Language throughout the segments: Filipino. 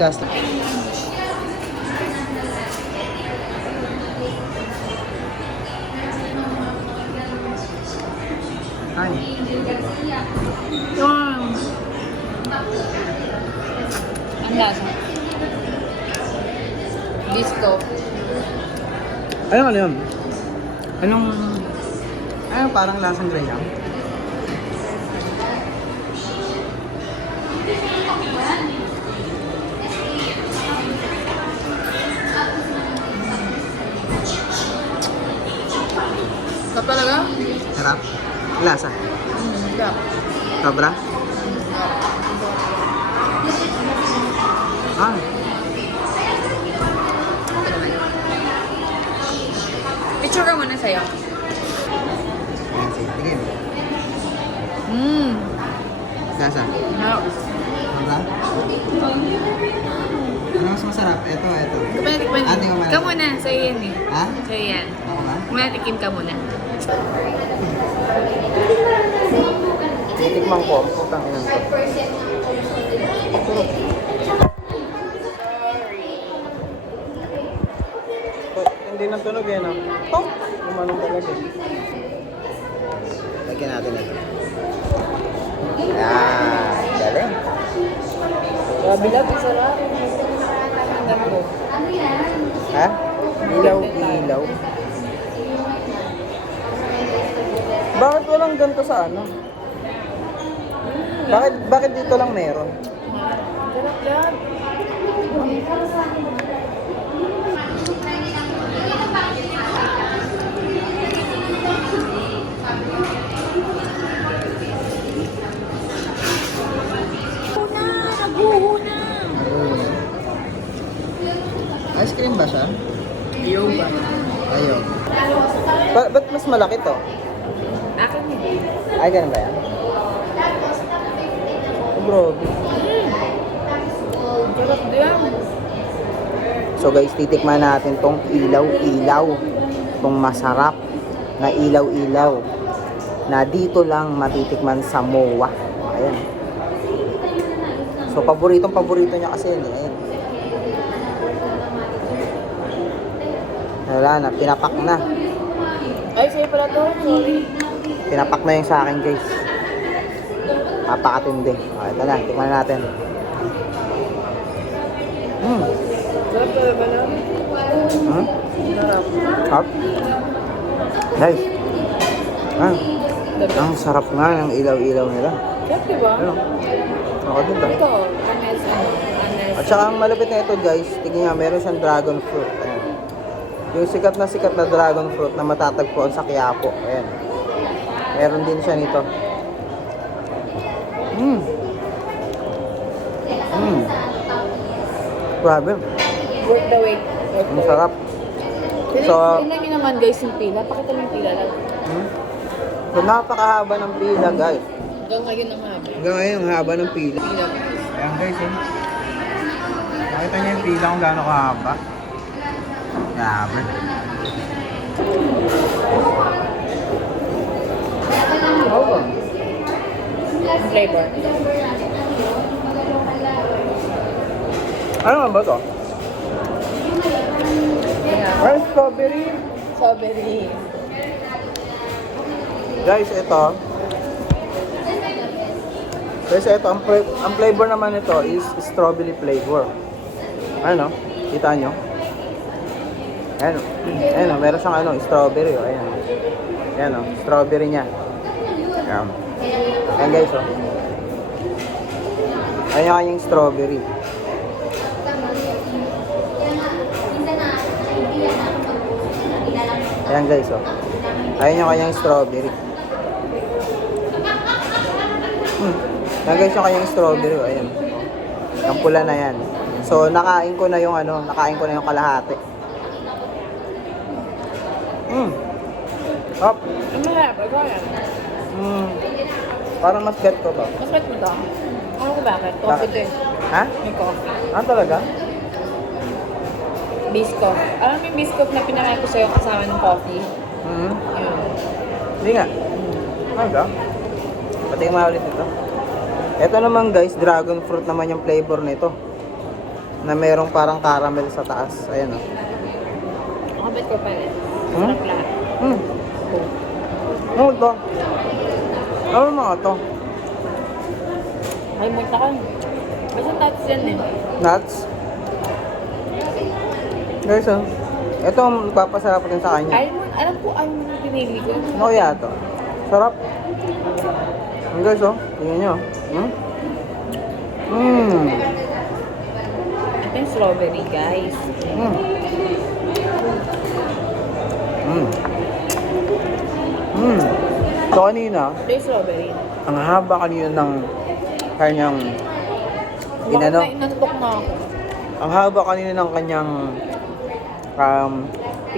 Gas. Ay, Yung... Ang lasa. Disco. ano ano yun? Anong... Ano parang lasang graham? Talaga? Sarap? Lasa? Hmm, sarap. Sobra? Ah. Picture ka muna sa'yo. sige. Mmm. Lasa? Sarap. Sobra? Ano mas masarap? Ito, ito. Tikman, tikman. Ah, mo Ikaw na. muna. Sa'yo yan eh. Ha? Sa'yo yan. Ako ba? Muna, tikim ka muna. Titikman ko. Ang putang inan ko. Oh, Hindi nang tunog eh, no? Tok! Gumanong talaga. Lagyan natin ito. Ah, galing. Grabe lang, sarap. Ha? Ilaw, ilaw. Bakit walang ganito sa ano? Bakit bakit dito lang meron? Ice cream ba siya? Ayaw ba? Ayaw. Ba ba't mas malaki to? Ay, ganun ba yan? Grabe. Sarap din. So guys, titikman natin tong ilaw-ilaw. Tong masarap na ilaw-ilaw. Na dito lang matitikman sa MOA. Ayan. So paboritong paborito niya kasi yun. eh. Wala na, pinapak na. Ay, sa'yo pala to. Sorry. Pinapak na yung sa akin guys. Napakatindi. O, ito na, na natin. Hmm. Hmm? Sarap. Guys. Ah, ang sarap nga ng ilaw-ilaw nila. Sarap diba? Ano? Ako din ba? Ito, anes, ano, anes. At saka ang malapit na ito guys, tingnan nga, meron siyang dragon fruit. Ayan. Yung sikat na sikat na dragon fruit na matatagpuan sa Quiapo. Ayan. Meron din siya nito. Mmm. Mmm. Grabe. Worth the wait. Worth Ang sarap. So- Tignan nyo naman guys yung pila. Pakita mo yung pila lang. Hmm? So, napakahaba ng pila guys. Hanggang ngayon ang haba. Hanggang ngayon, ang haba ng pila. Pila guys. Ayan guys, eh. Nakita niyo yung pila kung gaano kahaba. Grabe. Oh. Flavor. Ano nga ba to? Yeah. Ay, strawberry. Strawberry. Guys, ito. Guys, ito. Ang, ang flavor naman ito is strawberry flavor. Ano? Kita nyo? Ayan. o. Ayan o. Meron siyang ano, strawberry. O. Ayan. Ayan o. Strawberry niya. Ayan. Ayan guys o. Ayan yung strawberry. Ayan guys o. Ayan yung kanyang strawberry. Hmm. Ayan guys yung kanyang strawberry. o. Ayan. Ang pula na yan. So, nakain ko na yung ano, nakain ko na yung kalahati. Hmm. Hop. Ang mahirap. Hmm. Parang mas bet ko to. Mas bet mo to. Ano ko bakit? Coffee to eh. Ha? May coffee. Ah, talaga? Biscoff. Alam mo yung biscoff na pinakain ko sa'yo kasama ng coffee? Hmm. Yun. Hindi nga. Talaga? Patingin mo ulit ito. Ito naman guys, dragon fruit naman yung flavor nito. Na merong parang caramel sa taas. Ayan oh. Nakabit ko pa rin. Hmm? Sarap lahat. Hmm. Ano ito? Ano mga to? Ay, mo ka. Basta nuts yan eh. Nuts? Guys oh. Ito ang magpapasarap din sa kanya. Alam mo, alam ko yung pinili ko. Ano kaya to? Sarap. Ang guys oh. Tingnan nyo. Hmm? Hmm. Ito yung strawberry, guys. Hmm. Hmm. Hmm. So kanina, yung strawberry. ang haba kanina ng kanyang inano, Bakit na inantok na ako? ang haba kanina ng kanyang um,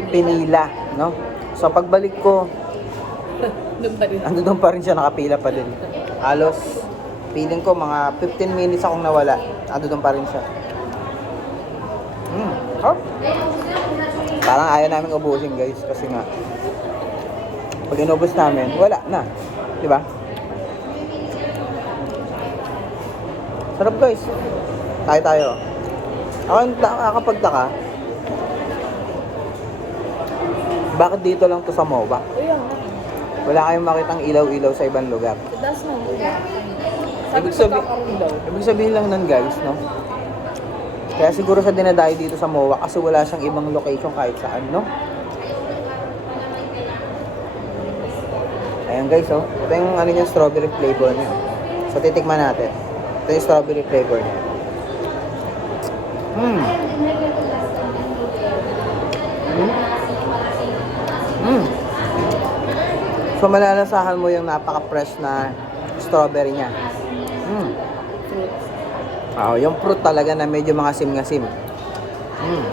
pinila, no? So pagbalik ko, Doon pa rin. ando doon pa rin siya, nakapila pa din. Halos, feeling ko mga 15 minutes akong nawala, ando doon pa rin siya. Hmm. Oh. Parang ayaw namin ubusin guys, kasi nga, pag inubos namin, wala na. Di ba? Sarap guys. Tayo tayo. Ako yung nakakapagtaka. Bakit dito lang to sa MOBA? Wala kayong makitang ilaw-ilaw sa ibang lugar. Das mo. Ibig Sabi. Ibig sabihin lang nun guys, no? Kaya siguro sa dinadayo dito sa MOA kasi wala siyang ibang location kahit saan, no? Ayan guys, oh. Ito yung ano niya, strawberry flavor niya. So titikman natin. Ito yung strawberry flavor niya. Hmm. Hmm. Hmm. So malalasahan mo yung napaka-fresh na strawberry niya. Hmm. Ah, yung fruit talaga na medyo mga sim-ngasim. Mm.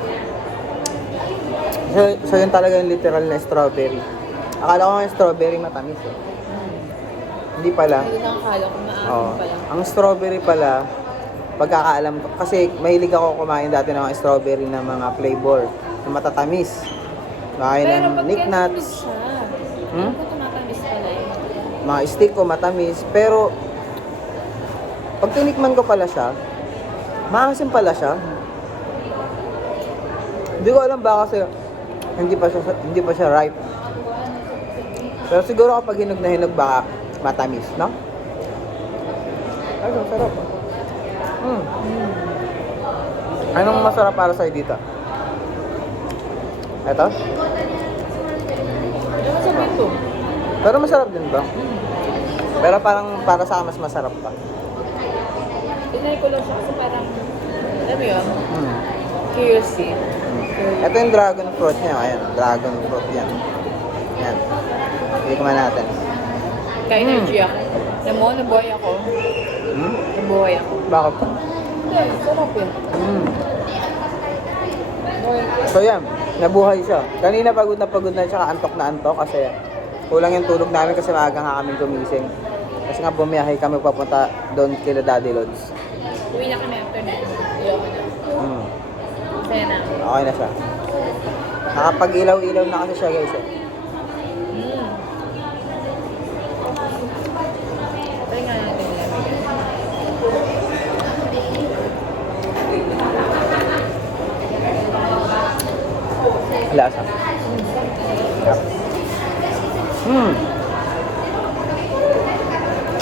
So, so yun talaga yung literal na strawberry. Akala ko nga yung strawberry matamis eh. Hindi pala. Hindi na akala ko maamin Oo. pa lang. Ang strawberry pala, pagkakaalam ko, kasi mahilig ako kumain dati ng mga strawberry na mga flavor na matatamis. Kaya Pero ng pag siya, Hmm? hmm? tumatamis pala yun. mga stick ko matamis, pero pag tinikman ko pala siya, maasim pala siya. Hindi ko alam ba kasi hindi pa siya hindi pa siya ripe. Pero siguro kapag hinog na hinog baka matamis, no? Ay, ang sarap. Hmm. Anong masarap para sa'yo dito? Ito? Pero masarap din ba? Pero parang para sa mas masarap pa. Tinay ko lang siya kasi parang, alam mo yun, Hmm. curious eh. Ito yung dragon fruit niya. Ayan, dragon fruit yan. Yan. Tikman natin. Kaya Hmm. energy ako. Alam mo, nabuhay ako. Hmm? Nabuhay ako. Bakit? Hindi, sarap yun. Hmm. Ako. So yan, nabuhay siya. Kanina pagod na pagod na siya, antok na antok kasi kulang yung tulog namin kasi maaga nga kami gumising. Kasi nga bumiyahe kami papunta doon kila Daddy Lods. Uwi na kami after na. Ayoko na. Hmm. Kaya na. Okay na siya. Nakapag-ilaw-ilaw na kasi siya guys. Eh. Mm. Try nga natin yan. Lasa. Hmm.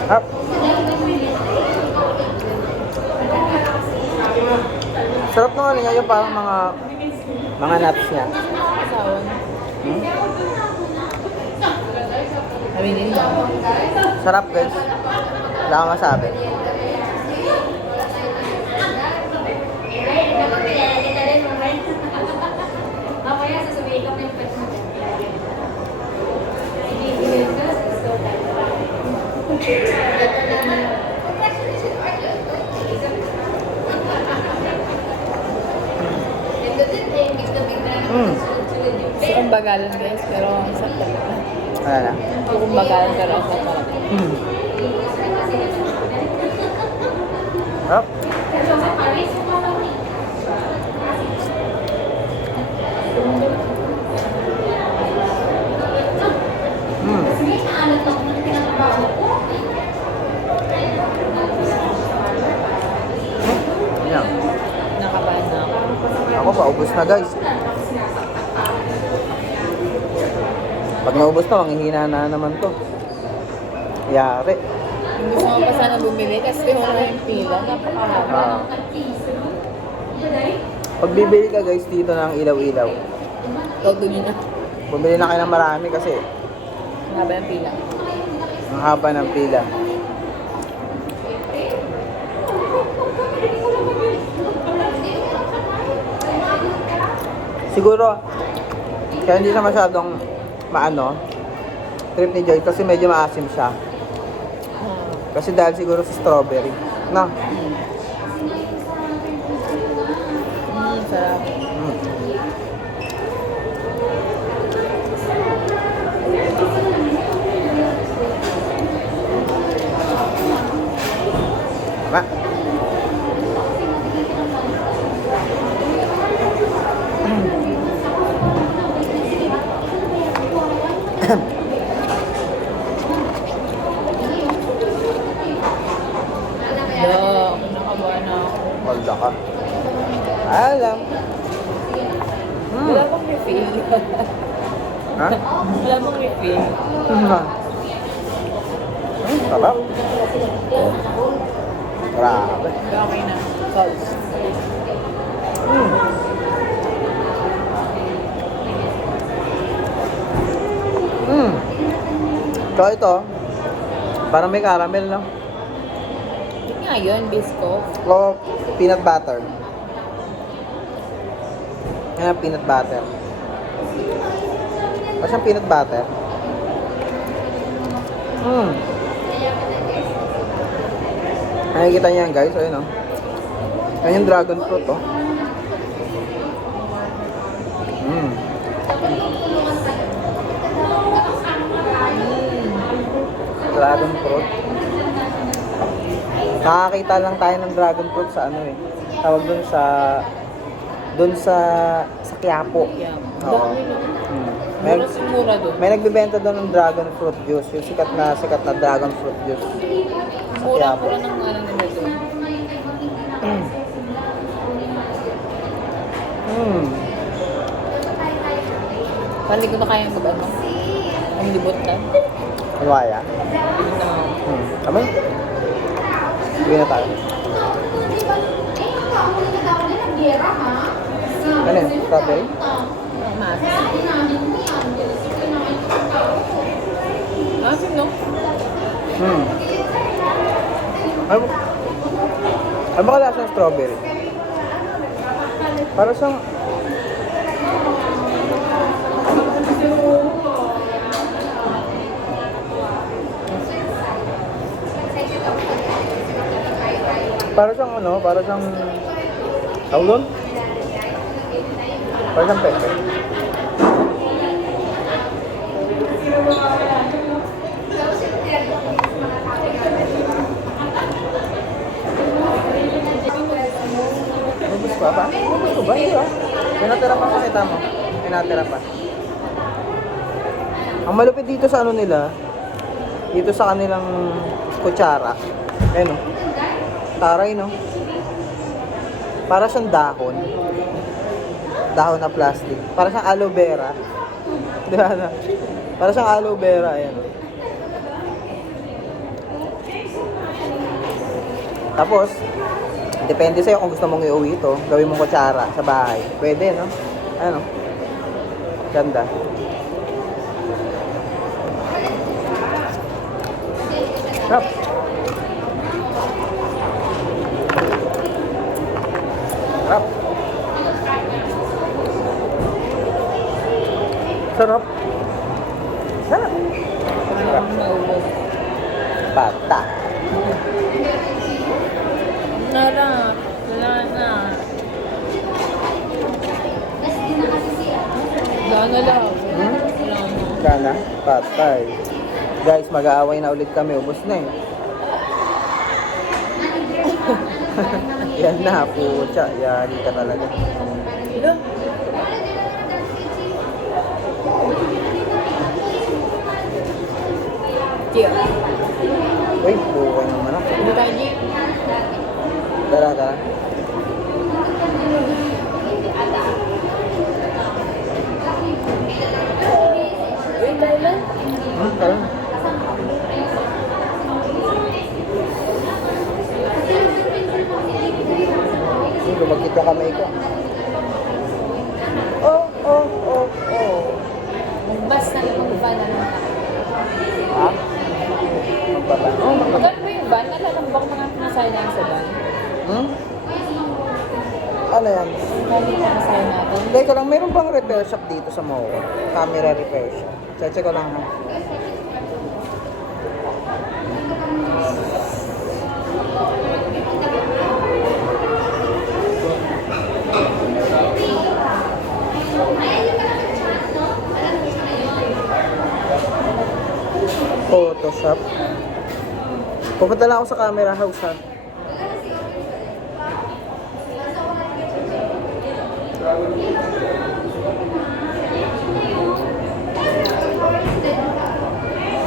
Hap. Sarap naman niya yung parang mga mga nuts niya. Hmm? Sarap guys. Wala akong masabi. Mamaya sasabihin ko na yung pet mo. Hmm. Gusto kong bagalan guys, pero ang sarap talaga. Wala bagalan pero ang sarap talaga. Hmm. Sarap. Hmm. Ubus na guys. Pag naubos na, manghihina na naman to. Yari. Gusto ko pa sana bumili kasi wala yung pila. Napakahaba. Ah. Pag bibili ka guys dito ng ilaw-ilaw, Todo nyo na. bumili na kayo ng marami kasi Ang haba yung pila. ang haba ng pila. Siguro, kaya hindi siya masyadong maano, trip ni Joy kasi medyo maasim siya. Kasi dahil siguro sa strawberry. No? Mm, sarap. Ka. Alam. Wala Hmm. bang refill? Ha? Wala bang refill? Hmm. Hmm, sarap. Grabe. Okay na. Sauce. Hmm. Hmm. So ito, parang may caramel, no? Yun nga yun, bisco. O peanut butter. Yan peanut butter. Parang siyang peanut butter. Hmm. Nakikita niyo yan guys, ayun o. Yan yung dragon fruit oh. Hmm. Dragon fruit. Nakakita lang tayo ng dragon fruit sa ano eh. Tawag dun sa dun sa sa Quiapo. Yeah. Oo. Hmm. May, Mura doon. may nagbebenta doon ng dragon fruit juice, yung sikat na sikat na dragon fruit juice. Mura Quiapo. mura ng ano nila doon. Hmm. Parang hindi ko na kaya mag ano. Ang libot na. Alwaya. Yun na. Hmm. Tama? Sige na tayo. Ano yun? Strawberry? Maasim. Maasim no? Hmm. Ano ano ba kalasa ng strawberry? Para siyang... Para siyang ano, para siyang... Tawag doon? Para siyang pepe. Ubus pa ba? Ubus ko ba? Hindi ah. May natira pa makita mo. May natira pa. Ang malupit dito sa ano nila, dito sa kanilang kutsara. Ayun oh. Taray no. Para siyang dahon. Dahon na plastic. Para siyang aloe vera. Di ba na? Para siyang aloe vera. Ayan oh. Tapos, depende sa'yo kung gusto mong iuwi ito, gawin mong kutsara sa bahay. Pwede, no? Ano? Ganda. Sarap. Sarap. Sarap. Sarap. Bata. Narap. Wala na. Wala na lang. Hmm? Wala na. Kana? Patay. Guys, mag-aaway na ulit kami. Ubus na eh. Yan na, pucha. Yari ka talaga. Wala. Cheers. Uy, buka naman ako. Ano tayo, G? Tara, tara. Hmm, tara. Hindi, lumagkit na kamay ko. Oh, oh, oh, oh. Magbas na mag-van na lang. Ha? Magpapa. Oh, magpapa. Magkano ba yung van? Nalalambak mga pinasaya natin sa van. Hmm? Ano yan? Ko lang, meron bang repair shop dito sa Moco? Camera repair shop. Cheche ko lang ha. Photoshop. Pupunta lang ako sa camera house ha.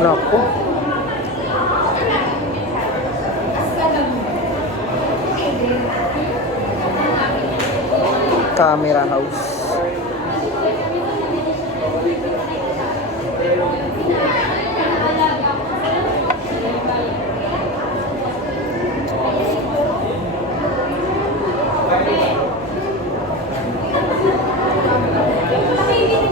Naku. Camera house.